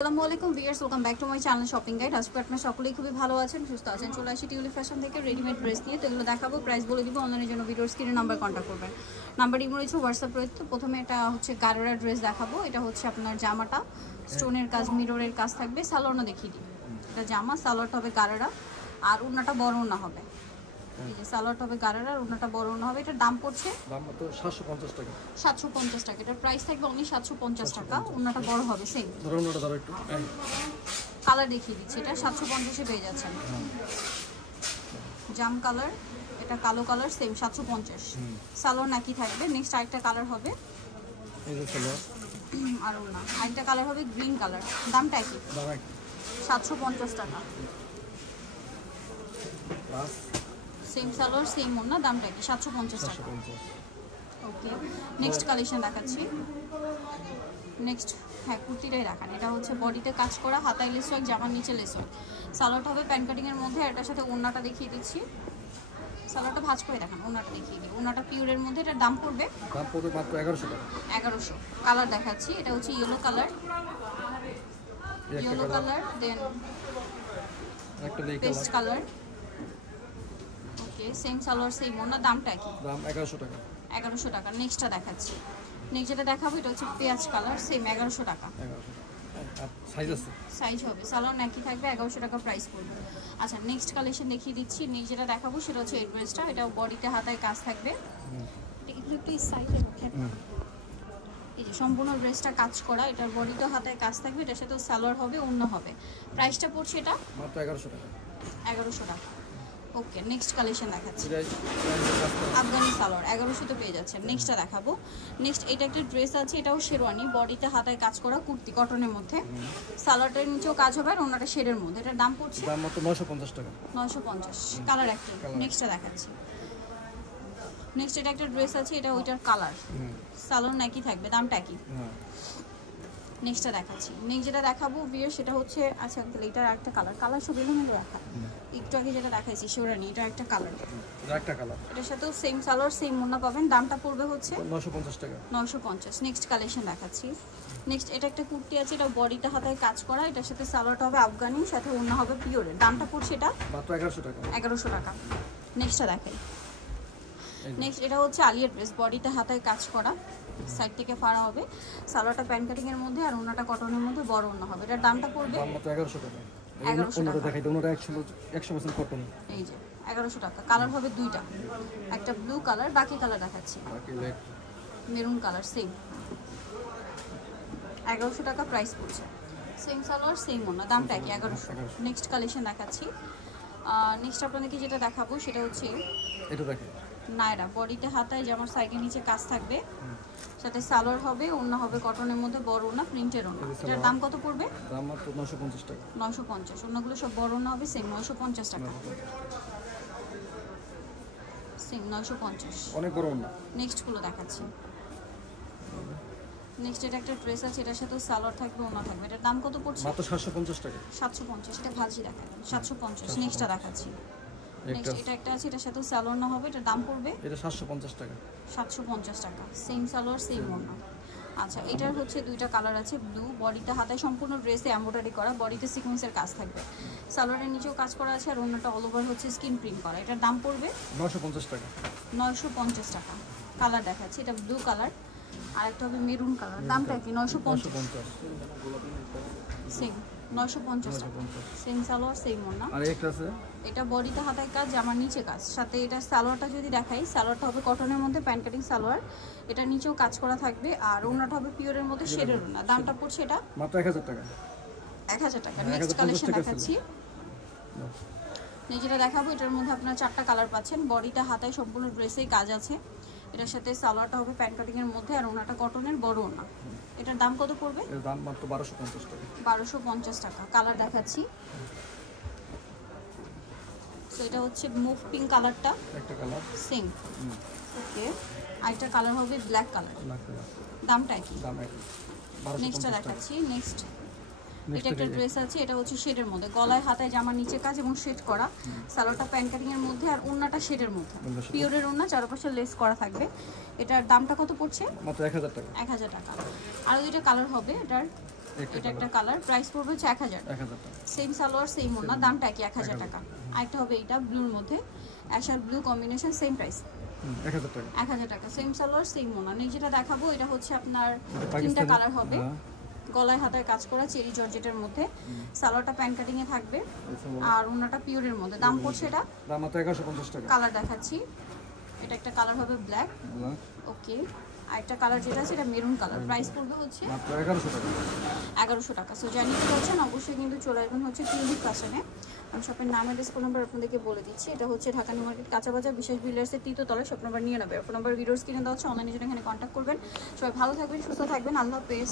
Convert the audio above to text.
আসসালামু আলাইকুম viewers, welcome back to my channel shopping guide. আজকে আপনারা সকলেই খুবই ভালো আছেন, সুস্থ আছেন। চলে আসি টিউলিপ ফ্যাশন থেকে রেডিমেড ড্রেস নিয়ে। তো এগুলো দেখাবো, প্রাইস বলে দিব। অনলাইনের জন্য ভিডিওর স্ক্রিনে নাম্বার কন্ট্যাক্ট করবেন। নাম্বার ইমো রয়েছে, হোয়াটসঅ্যাপ রয়েছে। তো প্রথমে এটা হচ্ছে গারোরা ড্রেস দেখাবো। এটা হচ্ছে আপনার জামাটা স্টোনের কাজ, মিররের কাজ থাকবে। সালোয়ারটা দেখিয়ে দিই। এটা জামা, সালোয়ারটা হবে গারোরা আর ওড়নাটা বড় ওড়না হবে। এই যে সালোয়ারটা হবে গারারা আর ওড়নাটা বড় ওড়না হবে। এটার দাম পড়ছে দাম তো 750 টাকা। 750 টাকা। এটার প্রাইস থাকবে অনলি 750 টাকা। ওড়নাটা বড় হবে সেম। ধরুনটা ধরো একটু কালার দেখিয়ে দিচ্ছি। এটা 750 এ পেয়ে যাচ্ছেন। জাম কালার, এটা কালো কালার, সেম 750। সালোয়ার নাকি থাকবে। নেক্সট আরেকটা কালার হবে, এই যে সালোয়ার আর ওড়না। আরেকটা কালার হবে গ্রিন কালার। দামটা একই, দাম একই, 750 টাকা। প্লাস সেম সালোয়ার সেম ওড়না, দামটা একই, 750 টাকা। 750। ওকে, নেক্সট কালেকশন দেখাচ্ছি। নেক্সট হ্যাঁ, কুর্তিটাই দেখান। এটা হচ্ছে বডিতে কাজ করা, হাতায় লেস ওয়ার্ক, জামার নিচে লেস ওয়ার্ক। সালোয়ারটা হবে প্যান্ট কাটিংয়ের মধ্যে। এটার সাথে ওড়নাটা দেখিয়ে দিচ্ছি। সালোয়ারটা ভাঁজ করে দেখান, ওড়নাটা দেখিয়ে দিই। ওড়নাটা পিওরের মধ্যে। এটার দাম পড়বে মাত্র 1100 টাকা। 1100। কালার দেখাচ্ছি। এটা হচ্ছে ইয়েলো কালার, ইয়েলো কালার, দেন একটা দেই পেস্ট কালার। ওকে, সেম সালোয়ার সেম ওড়না, দামটা কি? দাম 1100 টাকা। 1100 টাকা। নেক্সটটা দেখাচ্ছি। নেক্সট যেটা দেখাবো এটা হচ্ছে পেঁয়াজ কালার, সেম 1100 টাকা। 1100 আর সাইজ আছে, সাইজ হবে। সালোয়ার নাকি থাকবে, 1100 টাকা প্রাইস পড়বে। আচ্ছা, নেক্সট কালেকশন দেখিয়ে দিচ্ছি। নেক্সট যেটা দেখাবো সেটা হচ্ছে এই ড্রেসটা। এটা বডিতে হাতায় কাজ থাকবে। একটু সাইডে রাখেন। এই যে সম্পূর্ণ ড্রেসটা কাজ করা। এটার বডিতে হাতায় কাজ থাকবে। এটার সাথে সালোয়ার হবে, অন্য হবে। প্রাইসটা পড়ছে এটা মাত্র 1100 টাকা। 1100 টাকা। ওকে, নেক্সট কালেকশন দেখাচ্ছি। আফগানি সালোয়ার 1100 তো পেয়ে যাচ্ছেন। নেক্সটটা দেখাবো। নেক্সট এটা একটা ড্রেস আছে, এটাও শেরওয়ানি, বডিতে হাতায় কাজ করা, কুর্তি কটনের মধ্যে। সালোয়ারটার নিচেও কাজ হবে আর ওনাটা শেডের মধ্যে। এটার দাম পড়ছে দাম মাত্র 950 টাকা। 950। কালার একটা। নেক্সটটা দেখাচ্ছি। নেক্সট এটা একটা ড্রেস আছে, এটা ওইটার কালার। সালোয়ার নাকি থাকবে, দামটা কি? নেক্সটটা দেখাচ্ছি। নেক্সট যেটা দেখাবো ভিউয়ার সেটা হচ্ছে, আচ্ছা এটার একটা কালার, কালার সব এলোমেলো রাখা। একটু আগে যেটা দেখাইছি শেরওয়ানি, এটা একটা কালার, একটা কালার। এটার সাথেও সেম সালোয়ার সেম ওড়না পাবেন। দামটা পড়বে হচ্ছে 950 টাকা। 950। নেক্সট কালেকশন দেখাচ্ছি। নেক্সট এটা একটা কুর্তি আছে, এটা বডিটা হাতায় কাজ করা। এটার সাথে সালোয়ারটা হবে আফগানি, সাথে ওড়না হবে পিওরের। দামটা পড়ছে এটা মাত্র 1100 টাকা। 1100 টাকা। নেক্সটটা দেখাই। নেক্সট এটা হচ্ছে আলিয়া ড্রেস, বডিতে হাতায় কাজ করা, সাইড থেকে ফাড়া হবে। সালোয়ারটা প্যান্ট কাটিং এর মধ্যে আর ওড়নাটা কটনের মধ্যে, বড় ওড়না হবে। এটার দামটা পড়বে দাম মাত্র 1100 টাকা। 1100 টাকা। দেখাই দাও, ওটা 100% কটন। এই যে 1100 টাকা। কালার হবে দুইটা, একটা ব্লু কালার, বাকি কালার দেখাচ্ছি। বাকি রেড, মেরুন কালার, সেম 1100 টাকা প্রাইস পড়ছে। সেম সালোয়ার সেম ওড়না, দামটা কি? 1100। নেক্সট কালেকশন দেখাচ্ছি। নেক্সট আপনাদেরকে যেটা দেখাবো সেটা হচ্ছে এটা দেখেন নায়রা, বডিতে হাতায় জামার সাইডের নিচে কাজ থাকবে, সাথে সালোয়ার হবে, ওড়না হবে কটনের মধ্যে, বড় ওড়না, প্রিন্টের ওড়না। এটার দাম কত পড়বে? দাম মাত্র 950 টাকা। 950। ওড়নাগুলো সব বড় ওড়না হবে, সেম 950 টাকা। সেম 950, অনেক বড় না। নেক্সট গুলো দেখাচ্ছি। নেক্সট এটা একটা ড্রেস আছে, এটার সাথে সালোয়ার থাকবে, ওড়না থাকবে। এটার দাম কত পড়ছে? মাত্র 750 টাকা। 750। এটা ভাজি দেখায় 750। নেক্সটটা দেখাচ্ছি। নেক্সট এটা একটা আছে, এটার সাথে সালোয়ার না হবে। এটার দাম পড়বে এটা 750 টাকা। 750 টাকা। সেম সালোয়ার সেম ওড়না। আচ্ছা, এটার হচ্ছে দুইটা কালার আছে, ব্লু, বডিতে হাতায় সম্পূর্ণ ড্রেসে এমব্রয়ডারি করা, বডিতে সিকোয়েন্সের কাজ থাকবে, সালোয়ারের নিচেও কাজ করা আছে আর ওড়নাটা অল ওভার হচ্ছে স্কিন প্রিন্ট করা। এটার দাম পড়বে 950 টাকা। 950 টাকা। কালার দেখাচ্ছি, এটা ব্লু কালার আর একটা হবে মেরুন কালার। দামটা কি? 950। সেম 950 টাকা। সেম সালোয়ার সেম ওড়না। আর একটা আছে, এটা বডিতে হাতায় কাজ, জামার নিচে কাজ, সাথে এটা সালোয়ারটা যদি দেখাই, সালোয়ারটা হবে কটনের মধ্যে, প্যান্ট কাটিং সালোয়ার। এটা নিচেও কাজ করা থাকবে আর ওড়নাটা হবে পিওরের মধ্যে, শেডের ওড়না। দামটা পড়ছে এটা মাত্র 1000 টাকা। 1000 টাকা। নেক্সট কালেকশন দেখাচ্ছি। যেটা দেখাবো এটার মধ্যে আপনারা 4টা কালার পাচ্ছেন। বডিতে হাতায় সম্পূর্ণ ড্রেসেই কাজ আছে। এটার সাথে সালোয়ারটা হবে প্যান্ট কাটিং এর মধ্যে আর ওড়নাটা কটনের, বড় ওড়না। এটার দাম কত পড়বে? এর দাম মাত্র 1250 টাকা। 1250 টাকা। কালার দেখাচ্ছি। সো এটা হচ্ছে মুভ পিঙ্ক কালারটা, একটা কালার সেম। ওকে, আরেকটা কালার হবে ব্ল্যাক কালার। ব্ল্যাক কালার, দামটা কি? দাম একই। নেক্সটটা দেখাচ্ছি। নেক্সট এটা একটা ড্রেস আছে, এটা হচ্ছে শেডের মধ্যে, গলায় হাতায় জামার নিচে কাজ এবং শেড করা, সালোয়ারটা প্যান্ট কাটিং এর মধ্যে আর ওড়নাটা শেডের মধ্যে, পিওরের ওড়না, চারপাশে লেস করা থাকবে। এটার দামটা কত পড়ছে? মাত্র 1000 টাকা। 1000 টাকা। আর দুইটা কালার হবে, এটার এটা একটা কালার, প্রাইস পড়বে হচ্ছে 1000। 1000 টাকা। সেম সালোয়ার সেম ওড়না, দামটা কি 1000 টাকা। আরেকটা হবে এটা ব্লুর মধ্যে, অ্যাশার ব্লু কম্বিনেশন, সেম প্রাইস 1000 টাকা। 1000 টাকা। সেম সালোয়ার সেম ওড়না। নেক্সট যেটা দেখাবো এটা হচ্ছে আপনার তিনটা পাকিস্তানি- কালার হবে, হ্যাঁ। গলায় হাতায় কাজ করা চেরি জর্জেটের মধ্যে, সালোয়ারটা প্যান কাটিং এ থাকবে আর ওড়নাটা পিওরের মধ্যে। দাম পড়ছে এটা, দাম মাত্র 1150 টাকা। কালার দেখাচ্ছি, এটা একটা কালার হবে ব্ল্যাক, ব্ল্যাক ওকে। আরেকটা কালার যেটা আছে এটা মেরুন কালার, প্রাইস পড়বে হচ্ছে মাত্র 1100 টাকা। 1100 টাকা। সো জানি কি বলছেন, অবশ্যই কিন্তু চলে আসবেন হচ্ছে টিউলিপ ফ্যাশনে। আমি শপের নাম অ্যাড্রেস ফোন নাম্বার আপনাদেরকে বলে দিচ্ছি। এটা হচ্ছে ঢাকা নিউ মার্কেট কাঁচা বাজার বিশেষ বিল্ডার্সের তৃতীয়তলায়। শপ নাম্বার নিয়ে নেবে, ফোন নাম্বার ভিডিওস কিনে দেওয়া হচ্ছে, অনলাইনের জন্য এখানে কন্ট্যাক্ট করবেন। সবাই ভালো থাকবেন, সুস্থ থাকবেন, আল্লাহ হাফেজ।